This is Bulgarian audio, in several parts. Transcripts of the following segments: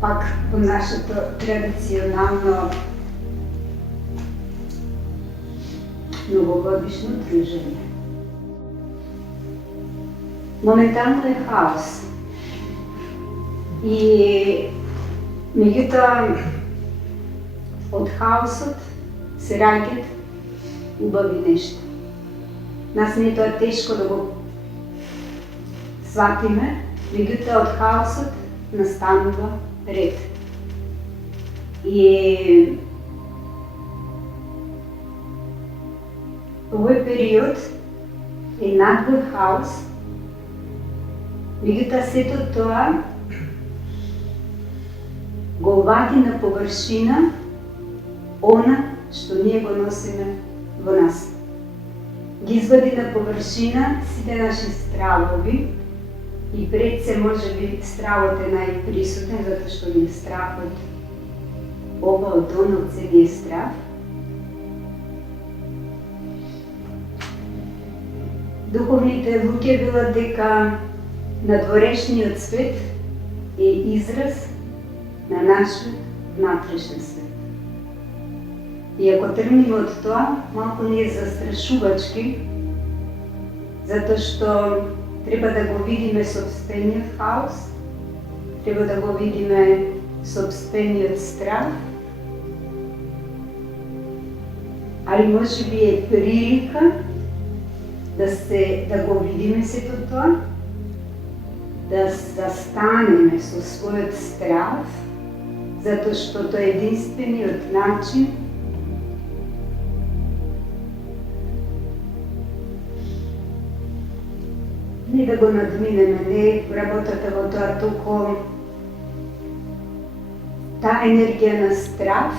пак во нашето традиционално новогодишно дружење. Моментално е хаос. И меѓутоа од хаосот се раѓаат убави нешта. Нас не е тоа тешко да го сватиме, меѓутоа од хаосот настанува ред. И овој период е надвор хаос, меѓутоа сето тоа го вади на површина она што ние го носиме во нас. Ги извади на површина сите наши стравови и пред се можеби стравот е најприсутен, затоа што ни е страхот, оба од она од се ни е страх. Духовните луѓе велат дека надворешниот свет е израз на нашиот внатрешен свет. И ако тргнеме од тоа, малку не е застрашувачки, затоа што треба да го видиме сопствениот хаос, треба да го видиме сопствениот страх, али може би е прилика да го видиме сето тоа, да застанеме со својот страх, затоа што тоа е единствениот начин не да го надминеме, не работата во тоа, туку таа енергија на страх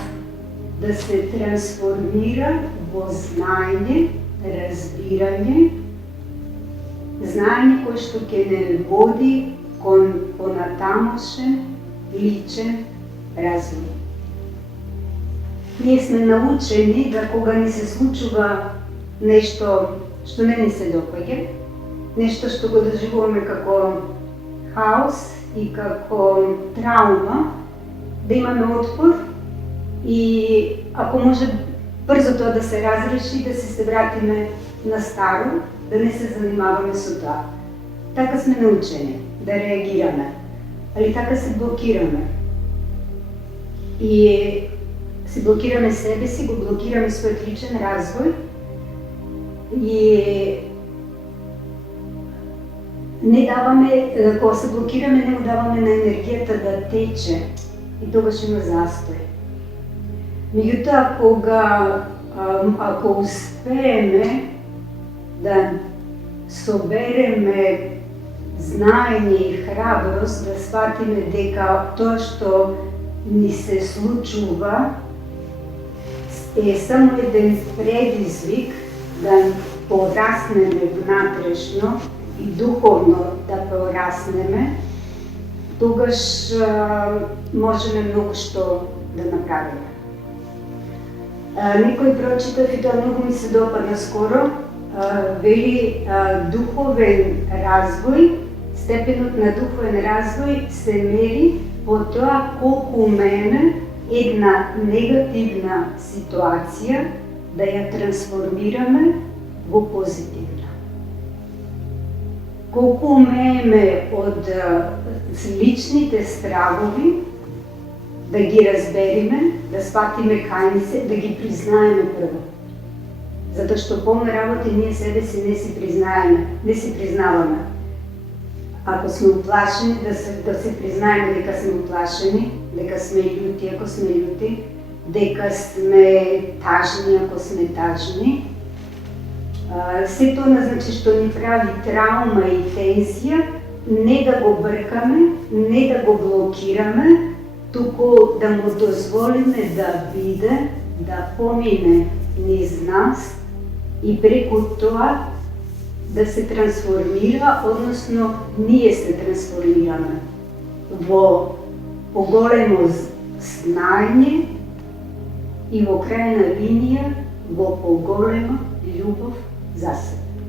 да се трансформира во знаење, разбирање, знаење кој што ќе не води кон понатамошен личен развој. Ние сме научени да кога ни се случува нешто што не ни се допаѓа, нешто што го доживуваме како хаос и како траума, да имаме отпор и ако може брзо тоа да се разреши, да се вратиме на старо, да не се занимаваме со тоа. Така сме научени да реагираме, али така се блокираме. И се блокираме себе си, го блокираме својот личен развој и не даваме, кога се блокираме, не го даваме на енергијата да тече и тогаш има застој. Меѓутоа, ако успееме да собереме знаење и храброст, да сватиме дека тоа што ни се случува е само еден предизвик да пораснеме внатрешно и духовно да пораснеме, тогаш можеме многу што да направиме. Некој прочитав и тоа многу ми се допадна скоро, вели духовен развој, степенот на духовен развој се мери по тоа колку умееме една негативна ситуација да ја трансформираме во позитивна. Колку умееме од личните стравови да ги разбериме, да сватиме кај ни се, да ги признаеме прво. Затоа што полна работа ние себе си не си признаеме, не си признаваме. Ако сме уплашени, да се признаеме дека сме уплашени, дека сме љути ако сме љути, дека сме тажни ако сме тажни. Се тоа значи што ни прави траума и тензија, не да го бркаме, не да го блокираме, туку да му дозволиме да биде, да помине низ нас и преку тоа да се трансформира, односно ние се трансформираме во поголемо знаење и во крајна линија во поголема љубов за себе.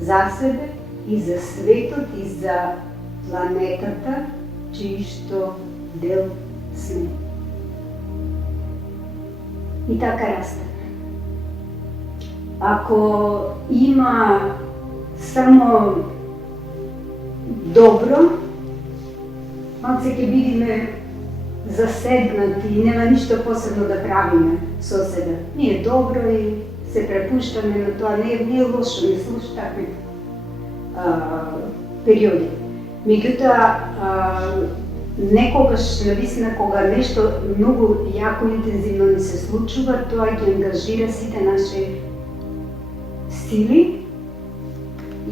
За себе и за светот и за планетата, чиј што дел сме. И така расте. Ако има само добро, малце ќе бидеме засегнати и нема ништо посебно да правиме со себе. Ние добро и се препуштаме на тоа, не е лошо, не се лошо такви периоди. Меѓутоа, некогаш, навистина, кога нешто многу јако интензивно ни се случува, тоа ги ангажира сите наши сили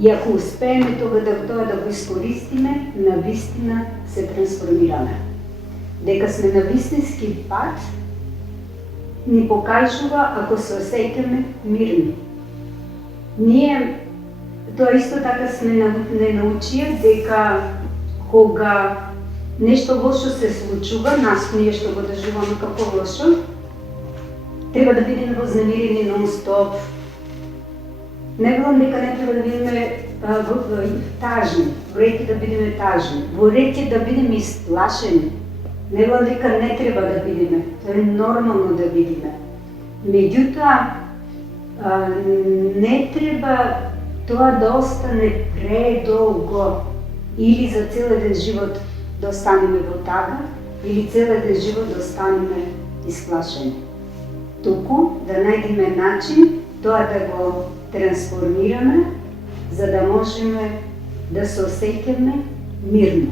и ако успееме тоа да го искористиме, навистина се трансформираме. Дека сме на вистински пат ни покажува ако се осеќаме мирни. Ние тоа исто така сме не научија дека кога нешто лошо се случува, нас ние што го доживуваме како лошо, треба да бидеме вознемирени нон-стоп. Не велам дека не треба да бидеме тажни, во ред е да бидеме тажни, во ред е да бидеме исплашени. Не велам дека не треба да бидеме, тоа е нормално да бидеме. Меѓутоа, не треба тоа да остане предолго или за цел еден живот да останеме во тага, или цел еден живот да останеме исплашени. Туку да најдеме начин тоа да го трансформираме, за да можеме да се осеќаме мирно.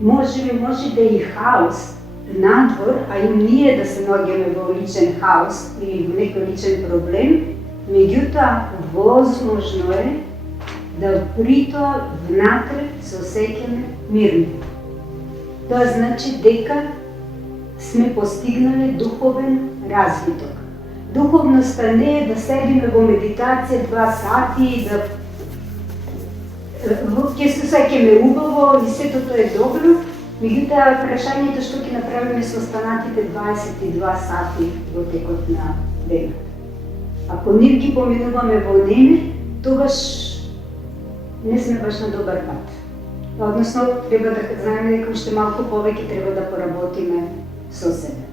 Може да е и хаос надвор, а и ние да се наоѓаме во личен хаос или во некој личен проблем, меѓутоа возможно е да притоа внатре се осеќаме мирно. Тоа значи дека сме постигнале духовен развиток. Духовноста не е да седиме во медитација 2 сати и да ќе се осеќаме убаво и сето тоа е добро, меѓутоа прашањето што ќе направиме со останатите 22 сати во текот на денот. Ако нив ги поминуваме во немир, тогаш не сме баш на добар пат. Односно, треба да знаеме дека уште малку повеќе треба да поработиме со себе.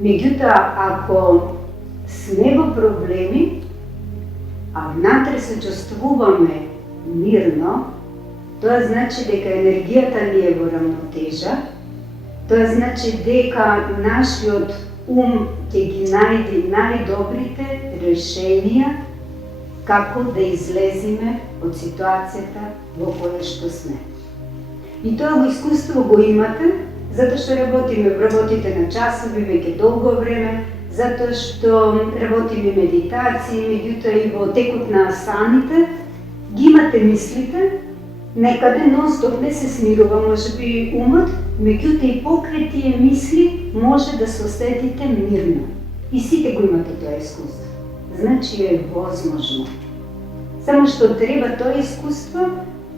Меѓутоа, ако сме во проблеми, а внатре се чувствуваме мирно, тоа значи дека енергијата ни е во рамнотежа, тоа значи дека нашиот ум ќе ги најде најдобрите решенија како да излеземе од ситуацијата во која што сме. И тоа го искуство го имате, затоа што работите на часови веќе долго време, затоа што работиме медитации, меѓутоа и во текот на асаните, ги имате мислите, некаде нон-стоп не се смирува можеби умот, меѓутоа и покрај тие мисли може да се осетите мирно. И сите го имате тоа искуство. Значи е возможно. Само што треба тоа искуство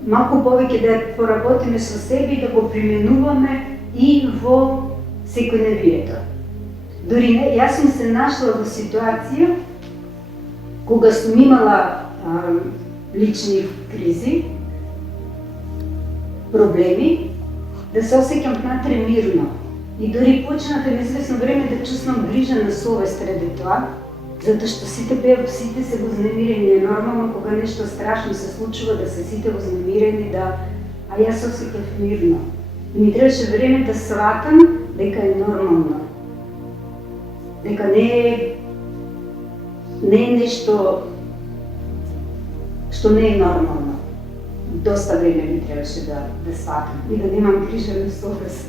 малку повеќе да поработиме со себе и да го применуваме и во секојдневието. Дори јас сум се нашла во ситуација кога сум имала лични кризи, проблеми, да се осеќам внатре мирно. И дори почнав неизвестно време да чувствам грижа на совест ради тоа, затоа што сите се вознемирени. Е нормално кога нешто страшно се случува да се сите вознемирени, а јас се осеќав мирно. И ми требаше време да сватам дека е нормално. Дека не е нешто што не е нормално. Доста време ми требаше да сватам и да немам грижа на совест.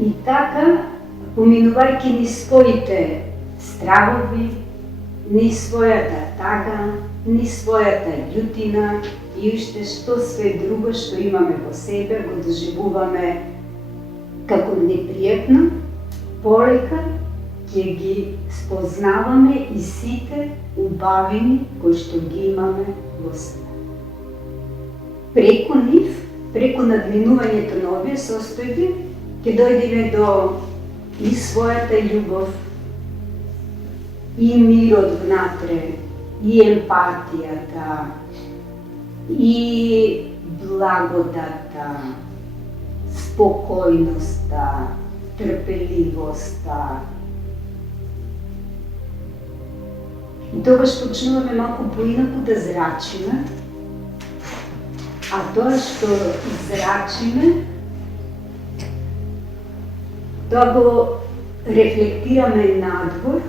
И така, поминувајќи ни своите стравови, ни својата тага, ни својата љутина и уште што све друго што имаме во себе, го доживуваме како непријатно, полека ќе ги спознаваме и сите убавини кои што ги имаме во себе. Преку нив, преку надминувањето на овие состојби, ќе дојдеме до и својата љубов, и мирот внатре, и емпатијата, и благодата, спокойноста, трпеливоста. И тогаш почнуваме малку поинаку да зрачиме, а тоа што зрачиме, тоа го рефлектираме надвор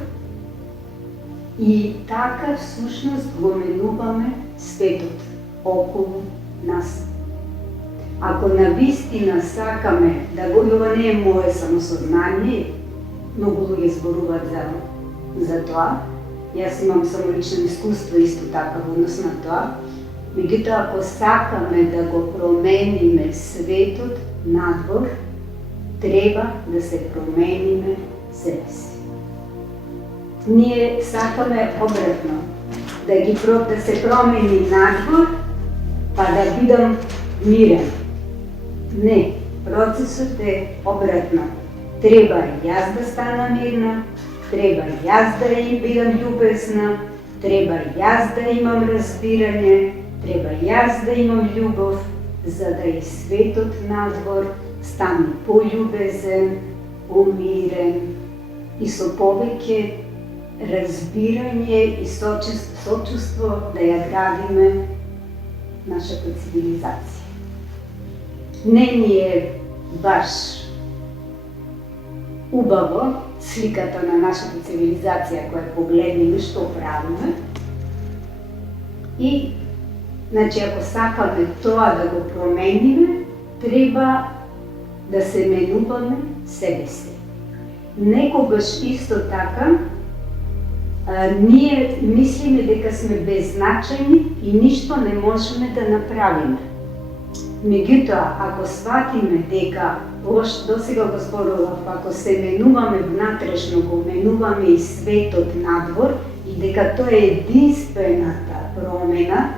и така всушност го менуваме светот околу нас. Ако навистина сакаме да го, ова не е мое самосознание, многу луѓе зборуваат за тоа, јас имам само лично искуство исто така во однос на тоа, меѓутоа ако сакаме да го промениме светот надвор, треба да се промениме себе си. Ние сакаме обратно, да се промени надвор, па да бидам мирен. Не, процесот е обратно. Треба јас да стана мирна, треба јас да бидам љубезна, треба јас да имам разбирање, треба јас да имам љубов, за да и светот надвор стане пољубезен, умирен и со повеќе разбирање и сочувство да ја градиме нашата цивилизација. Не ни е баш убаво сликата на нашата цивилизација која погледнеме што правиме. И, значи, ако сакаме тоа да го промениме, треба да се менуваме себе си. Некогаш исто така, ние мислиме дека сме беззначајни и ништо не можеме да направиме. Меѓутоа, ако сватиме дека, ова што досега го зборував, ако се менуваме внатрешно, го менуваме и светот надвор, и дека тоа е единствената промена,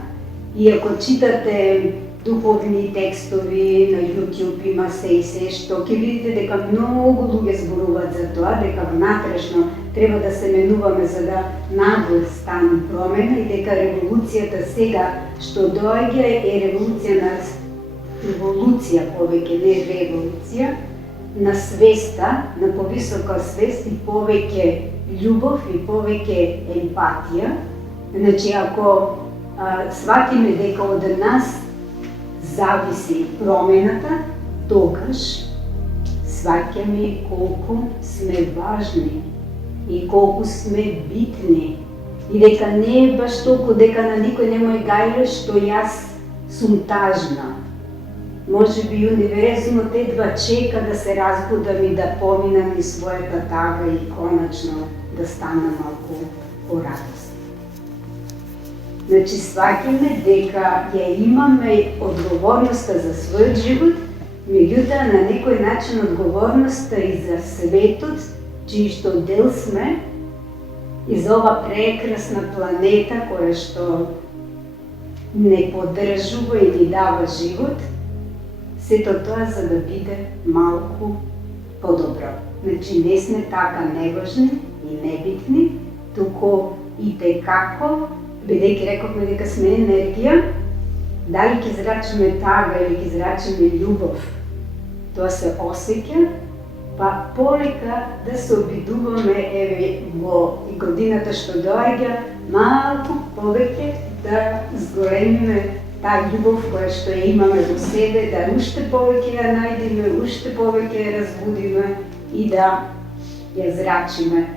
и ако читате духовни текстови на YouTube, има се и се што, ќе видите дека многу луѓе зборуваат за тоа, дека внатрешно треба да се менуваме за да надвор стане промена и дека револуцијата сега што доаѓа е револуција повеќе, не револуција, на свеста, на повисока свест и повеќе љубов и повеќе емпатија. Значи, ако сватиме дека од нас зависи промената, тогаш сваќаме колку сме важни и колку сме битни. И дека не е баш толку дека на никој не му е гајле што јас сум тажна. Може би универзумот едва чека да се разбудам и да поминам и својата тага и конечно да стана малку порадост. Значи, сваќаме дека ја имаме одговорноста за својот живот, меѓутоа на некој начин одговорноста и за светот, чиј што дел сме, и за ова прекрасна планета која што не поддржува и ни дава живот, сето тоа за да биде малку подобро. Значи, не сме така неважни и небитни, туку и текако, бидејќи рековме дека сме енергија, дали ќе зрачиме тага или ќе зрачиме љубов, тоа се осеќа, па полека да се обидуваме, еве, во годината што доаѓа, малку повеќе да зголемиме таа љубов која што ја имаме во себе, да уште повеќе ја најдеме, уште повеќе ја разбудиме и да ја зрачиме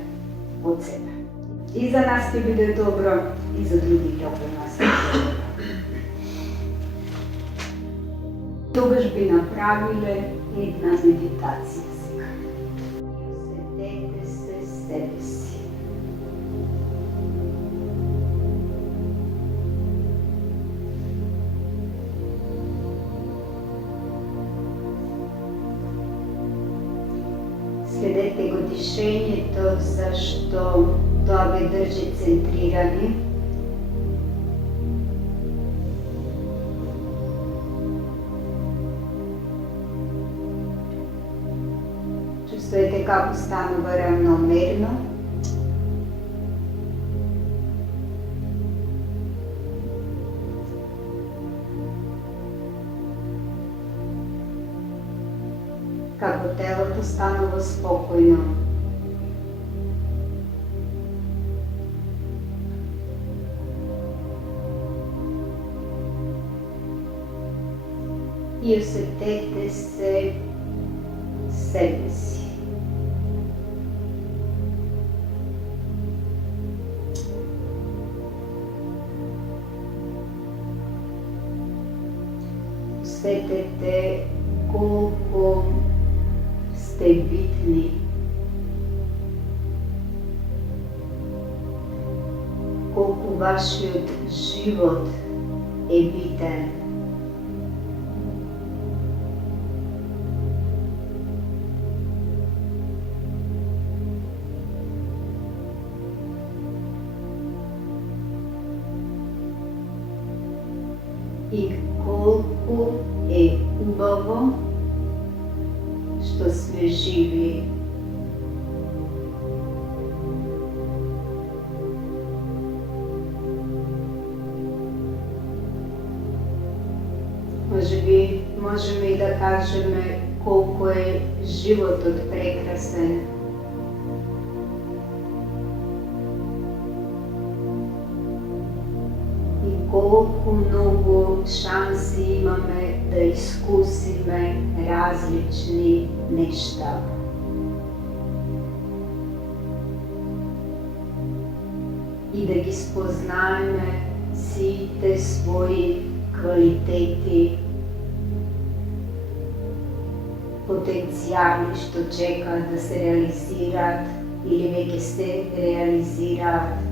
од себе. И за нас ќе биде добро, и за другите околу нас. Тогаш би направиле една медитација сега. Осетете се себе си. Следете го дишењето, зашто тоа ве држи центрирани. Чувствувате како станува равномерно. како телото станува спокојно. И осетете се себе си. Усетете колко сте битни, колко вашиот живот е битен. И колко е убаво што сме живи. Може би можеме и да кажеме колко е животот прекрасен. Колко много шанси имаме да изкусиме различни неща. И да ги спознаеме сите свои квалитети, потенцијали што чекаат да се реализираат или веќе се реализираат.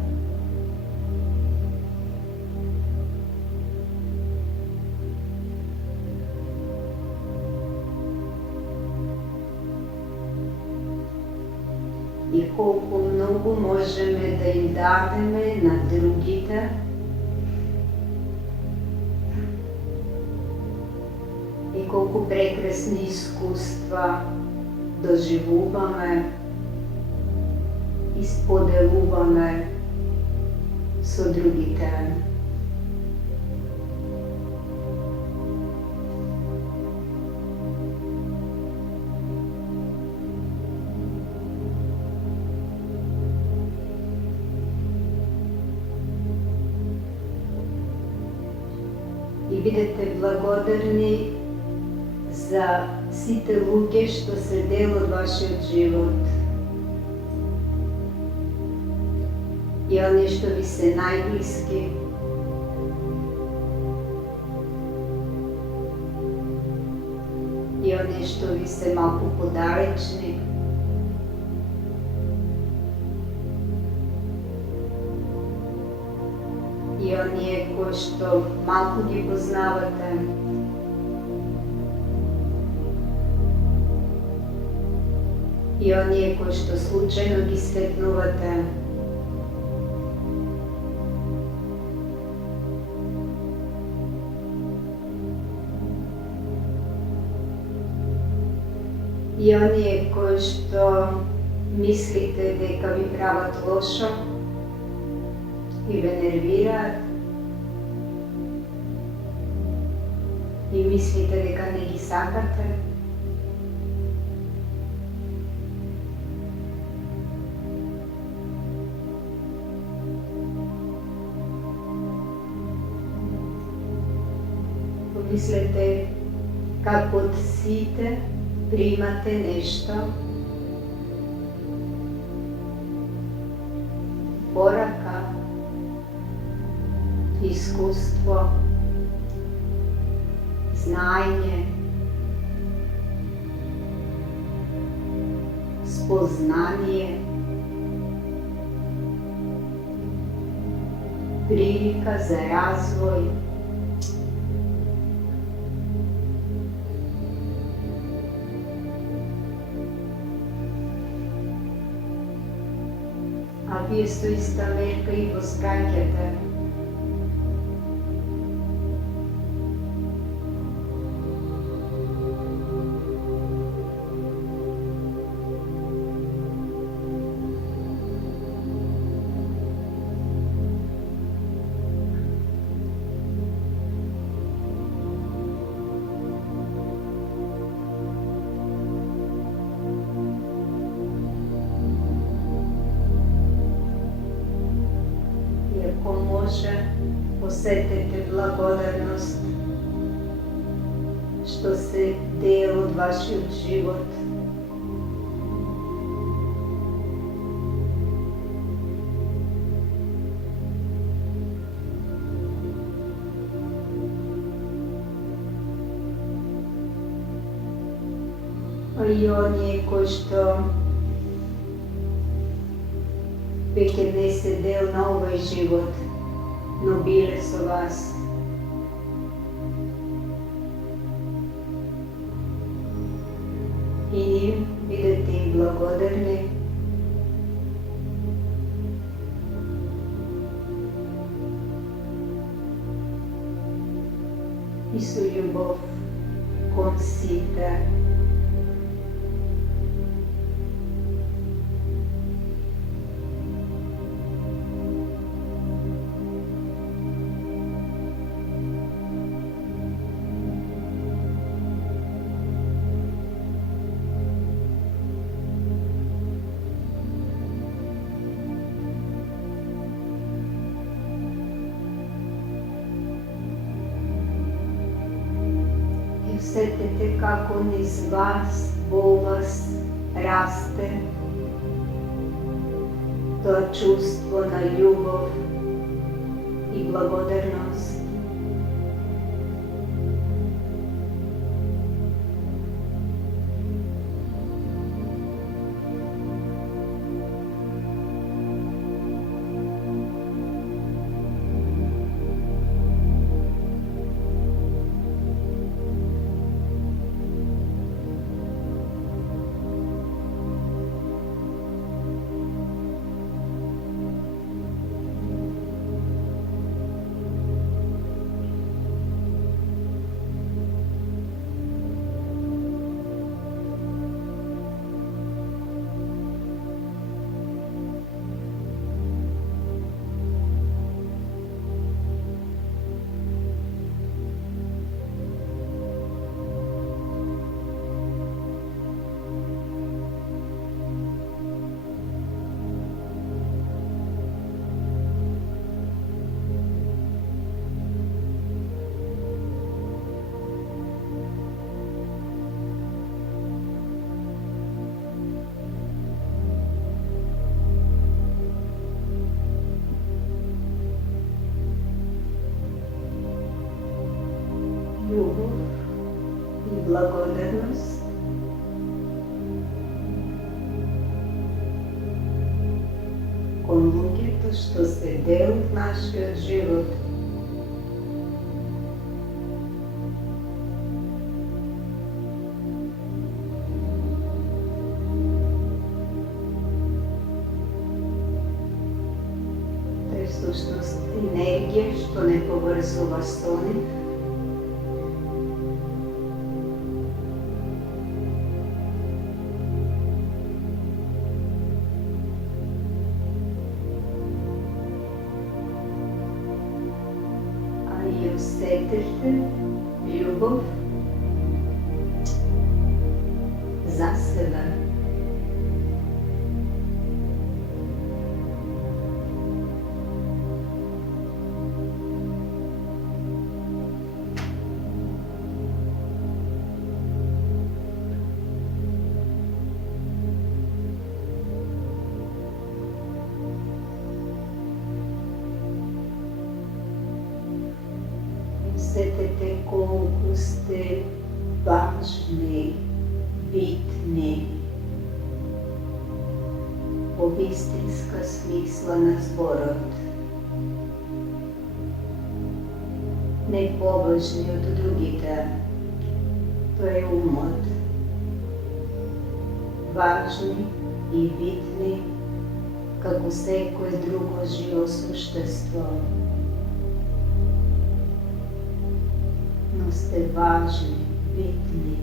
И колко много можеме да им дадеме на другите, и колко прекрасни изкуства доживуваме и споделуваме со другите. И бидете благодарни за сите луѓе што се дел од вашиот живот. И оние што ви се најблиски. И оние што ви се малку подалечни. И оние кои што малку ги познавате. И оние кои што случајно ги сретнувате. И оние кои што мислите дека ви прават лошо и ве нервираат и мислите дека не ги сакате. Помислете како од сите примате нешто, порака, искуство, знаење, спознание, прилика за развој. А вие со иста мерка и возвраќате. усетете благодарност, što се дел от вашиот живот. А и оние кои што веќе не се дел на овој живот, но биле со вас. И им бидете им благодарни. И со љубов кон сите. Усетете како низ вас, во вас, расте тоа чувство на љубов и благодарност. Љубов и благодарност кон луѓето што се дел од нашиот живот. Тоа е всушност енергија што не поврзува со нив. И усетите љубов за себе. Усетете колку сте важни, битни, во вистинска смисла на зборот. Не поважни од другите, тоа е умот. Важни и битни, како секое друго живо суштество. Но сте важни, битни.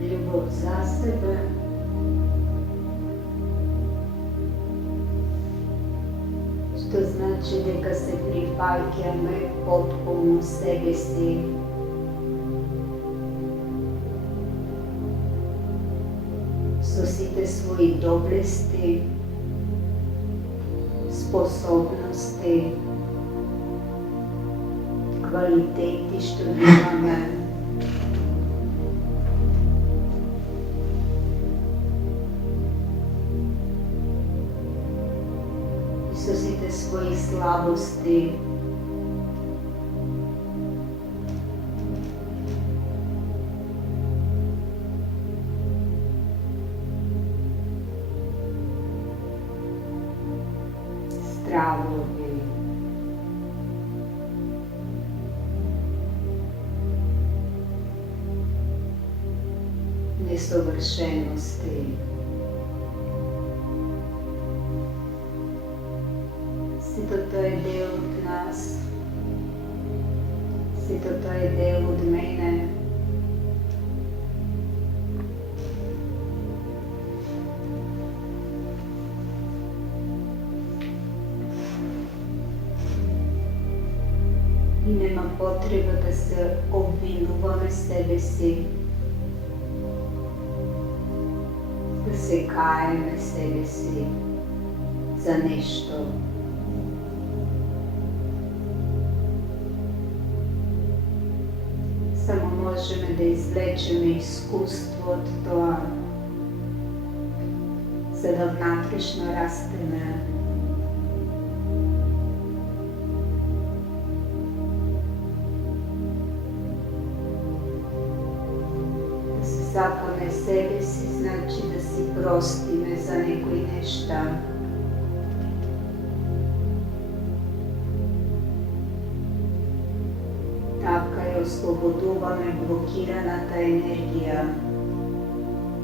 Љубов за себе Што значи дека се припаѓаме потполно себе си. Со сите своји доблести, способности, квалитети што ги имаме. И со сите своји слабости. Стравови. Несовршености. Сето тоа е дел од нас. Сето тоа е дел од мене. И нема потреба да се обвинуваме себе си, да се каеме себе си за нешто. Само можеме да извлечеме искуство од тоа, за да внатрешно растеме. Да се сакаме себе си, значи да си простиме за некои нешта. Така ја ослободуваме блокираната енергија.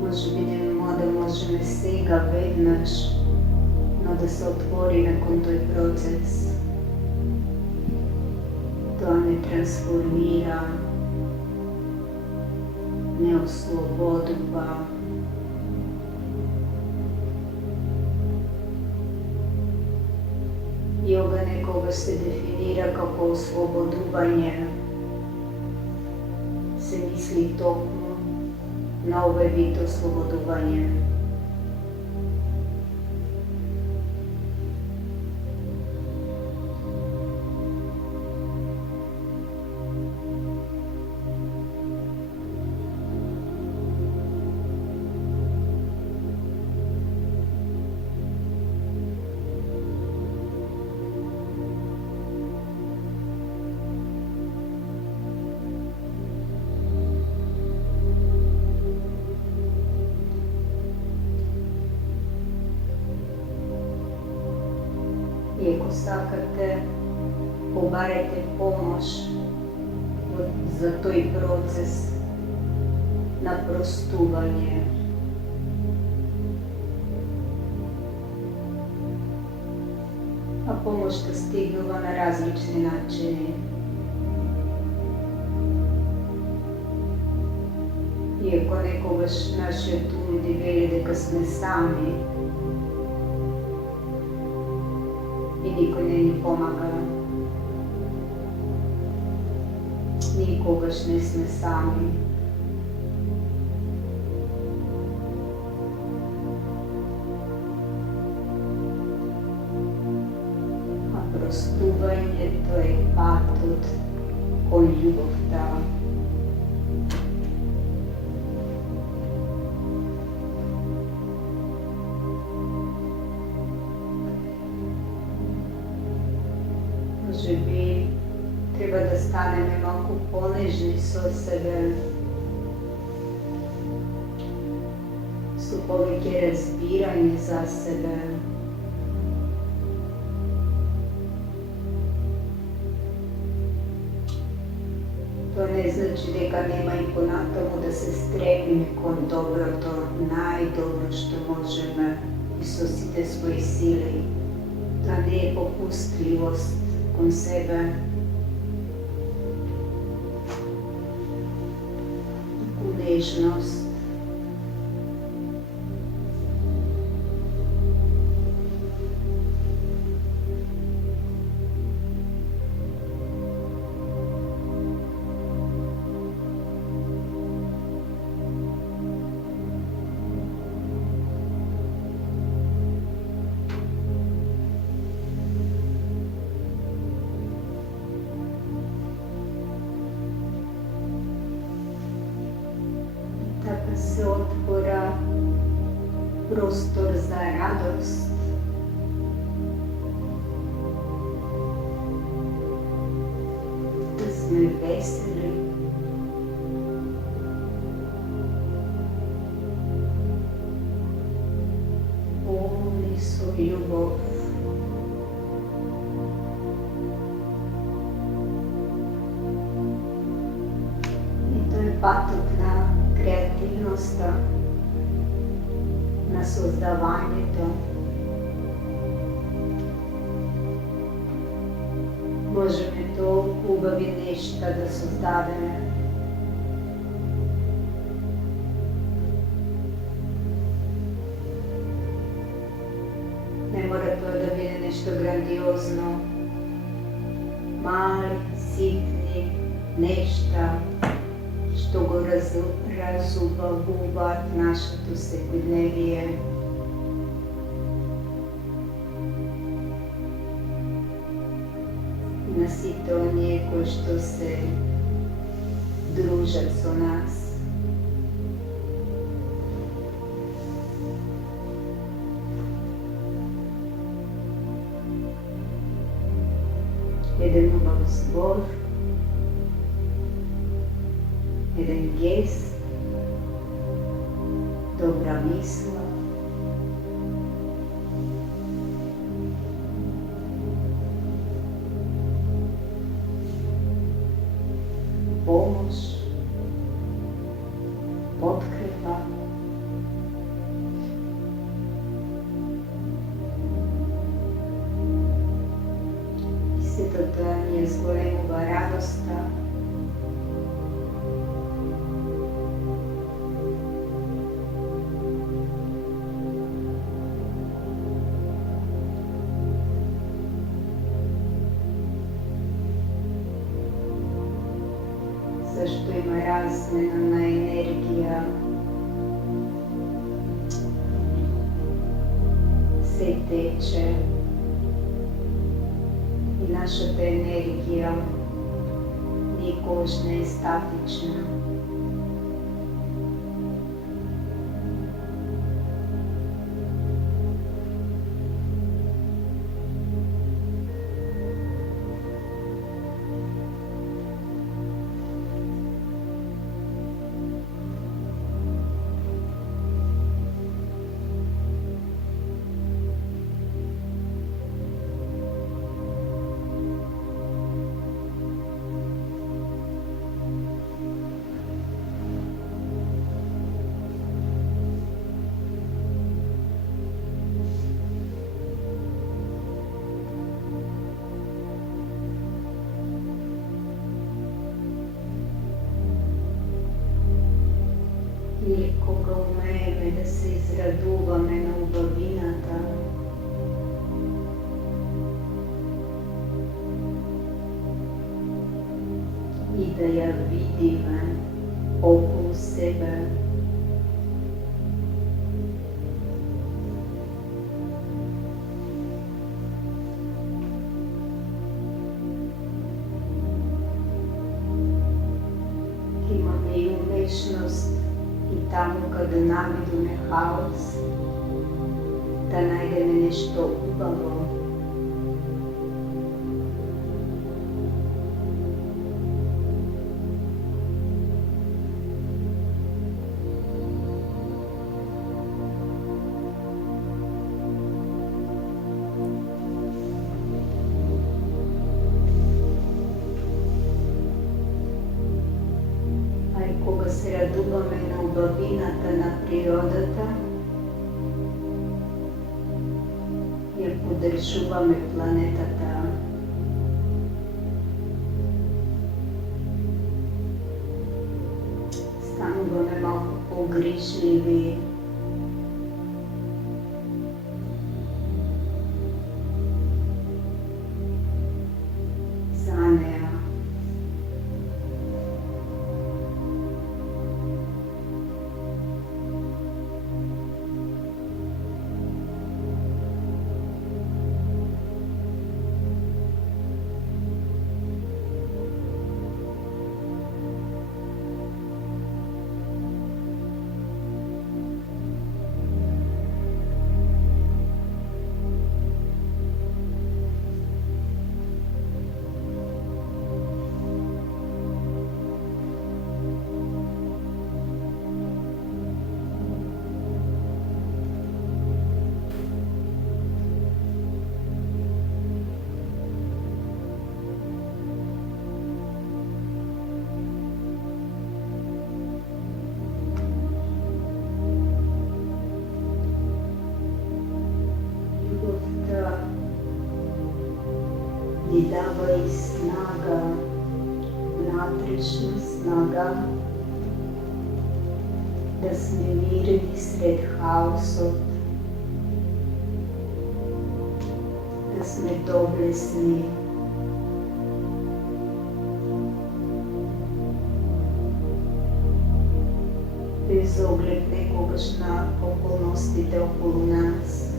Може би нема да можеме сега веднаш, но да се отвориме кон тој процес. Тоа не трансформира, не ослободува. Йога некогаш се дефинира како ослободување. Се мисли токму на овој вид ослободување. И ако сакате, побарете помош за тој процес на простување. А помошта стигнува на различни начини. Иако некогаш нашиот ум ни вели дека сме сами, и никој не ни помага. Никогаш не сме сами. А простувањето е патот кон љубовта. Може би треба да станеме малку понежни со себе, со повеќе разбирање за себе. Тоа не значи дека нема и понатаму да се стремиме кон доброто, најдобро што можеме и со сите своји сили. Тоа не е попустливост кон себе, нежност. se otvora prostor za radost, da sme veseli, polni su ljubav. I to je patuk na kreativnost, na sozdavането. Можеме толкова хубави неща да създадем. Не мора това да биде нещо грандиозно. Мали, ситни неща, що го разубавуват нашето всекидневие. На сите оние кои што се дружат со нас. Еден убав збор, еден гест, добра мисла, помощ, подкрепа. И сето тоа ни зголемува радоста. Зашто има размена на енергија, се тече и нашата енергија никогаш не е статична. Ние кога умееме да се израдуваме на убавината, и да я видиме около себе, имаме и умешност и таму каде навидиме хаос, да најдеме нешто убаво. Кога се радуваме на убавината на природата, ја поддржуваме планетата. Стануваме малку погрижливи. За неа. ни дава и снага, внатрешна снага, да сме мирни сред хаосот, да сме доблесни, без оглед некогаш на околностите около нас.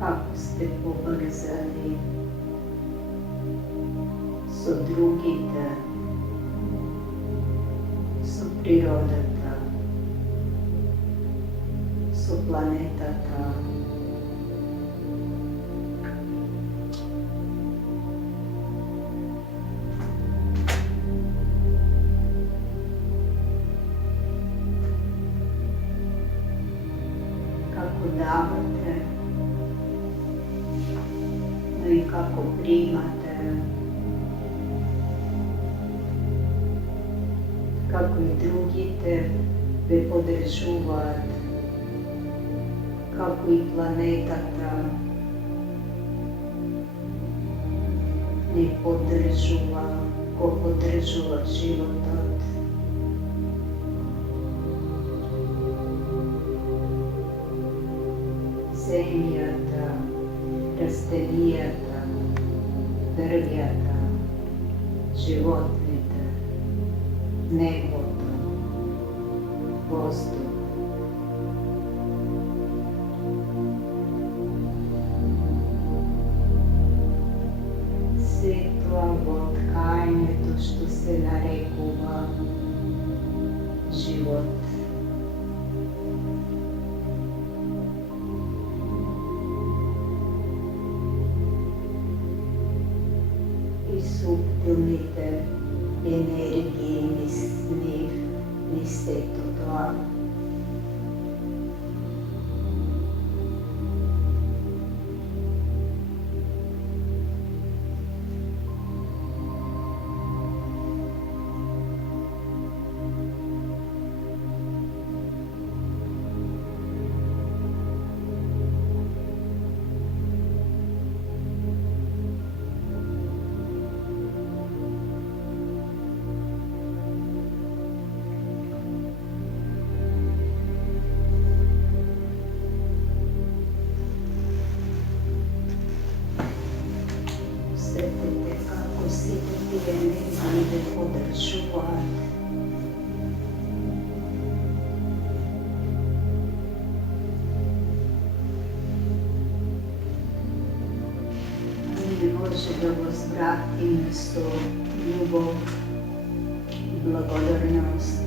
Kako ste povezani со другите, со природата, со планетата. Како давате, но и како примате, како и другите ве подржуваат, како и планетата не поддржува, го поддржува животот. Земјата, растенијата, дрвјата, животните, небото, воздух. Се тоа во ткањето што се нарекува живот. И суптилните енергии низ сето тоа. енергии да подржуваат. Не може да возвратиме со љубов и благодарност.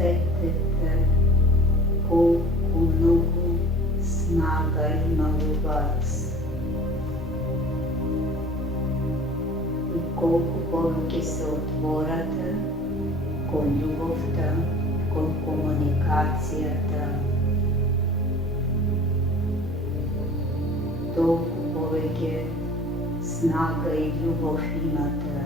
Сетете колку многу снага има во вас и колку повеќе се отворате кон љубовта, кон комуникацијата, толку повеќе снага и љубов имате.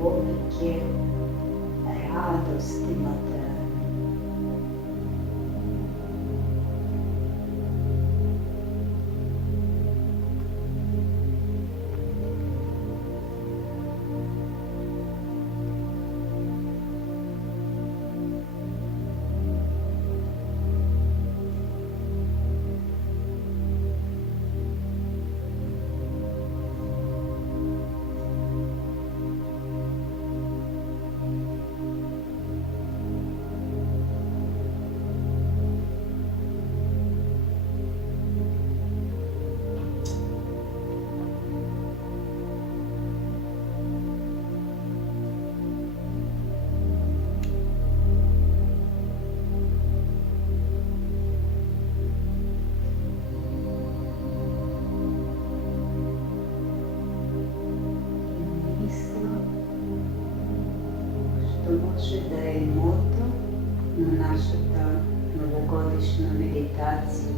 Повеќе радост имате. Може да е мото на нашата новогодишна медитација.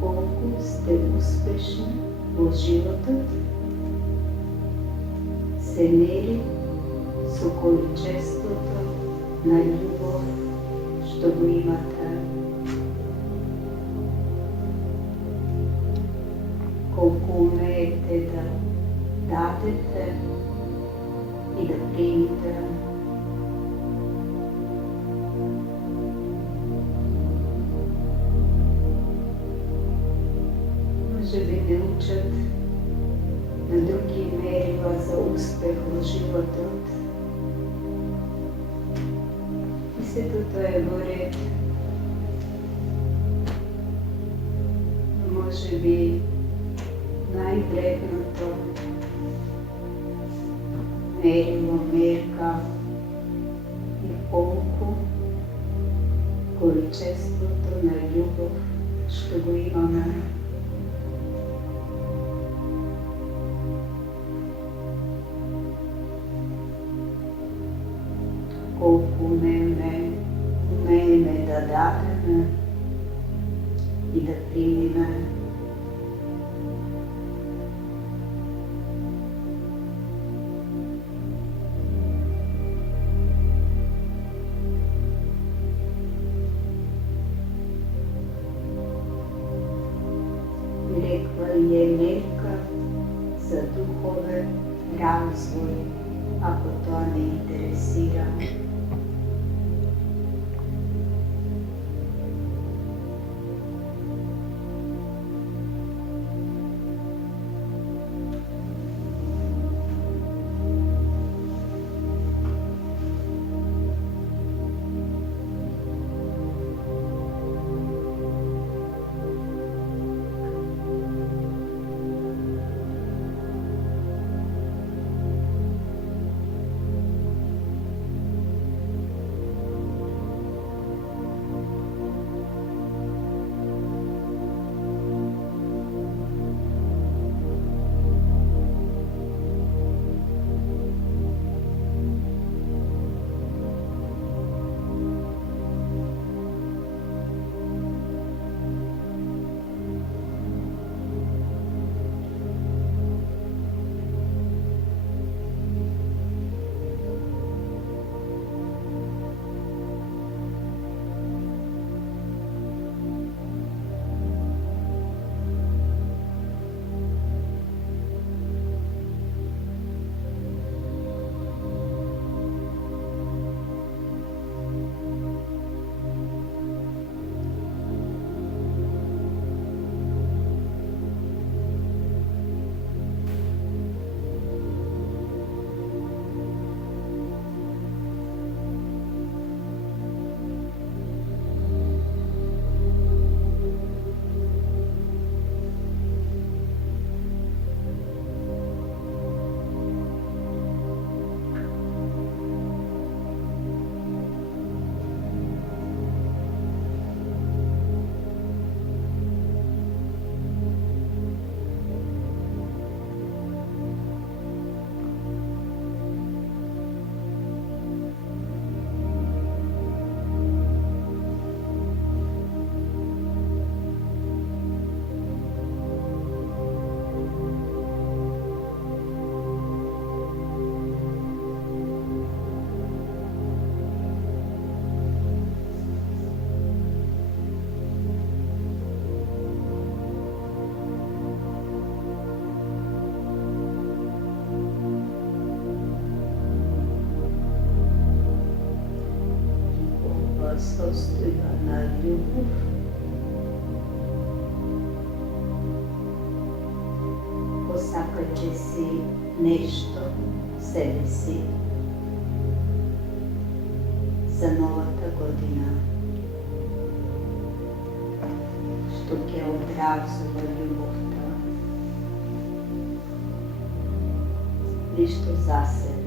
Колку сте успешни во животот се мери со количеството на љубов што го имате. Колку умеете да дадете и да примите. Може би не учат на други мерила за успех во животот. И сето тоа е во ред. Може би највредното мерило, мерка и колку количеството на љубов што го имаме. отпускаме и да примиме. Леква е мерка за духовен развой, ако това не интересира. Състояна любов, посакате си нещо себе си за новата година, що ќе одразува любовта, нещо за себе.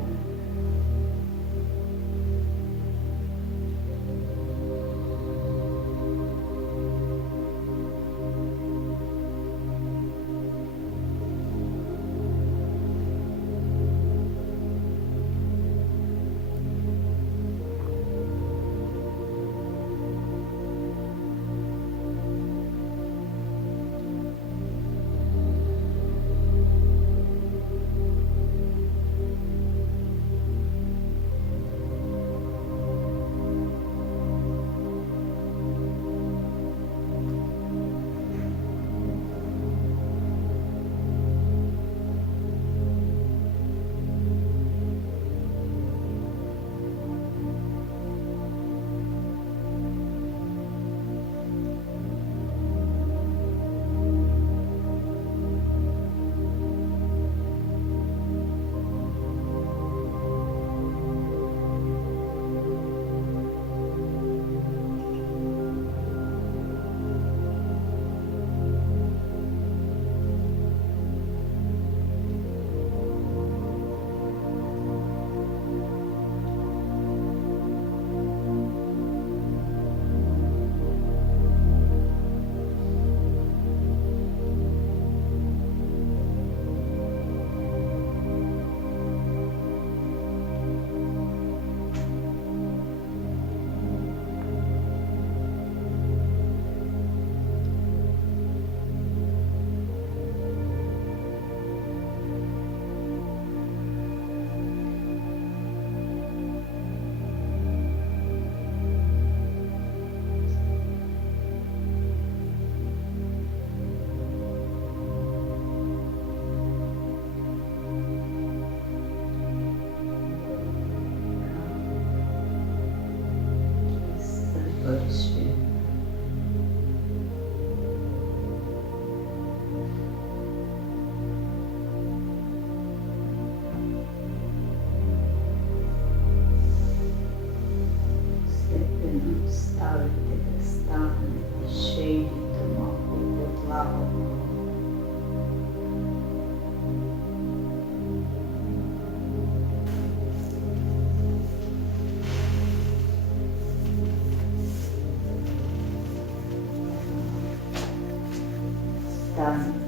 екстаза.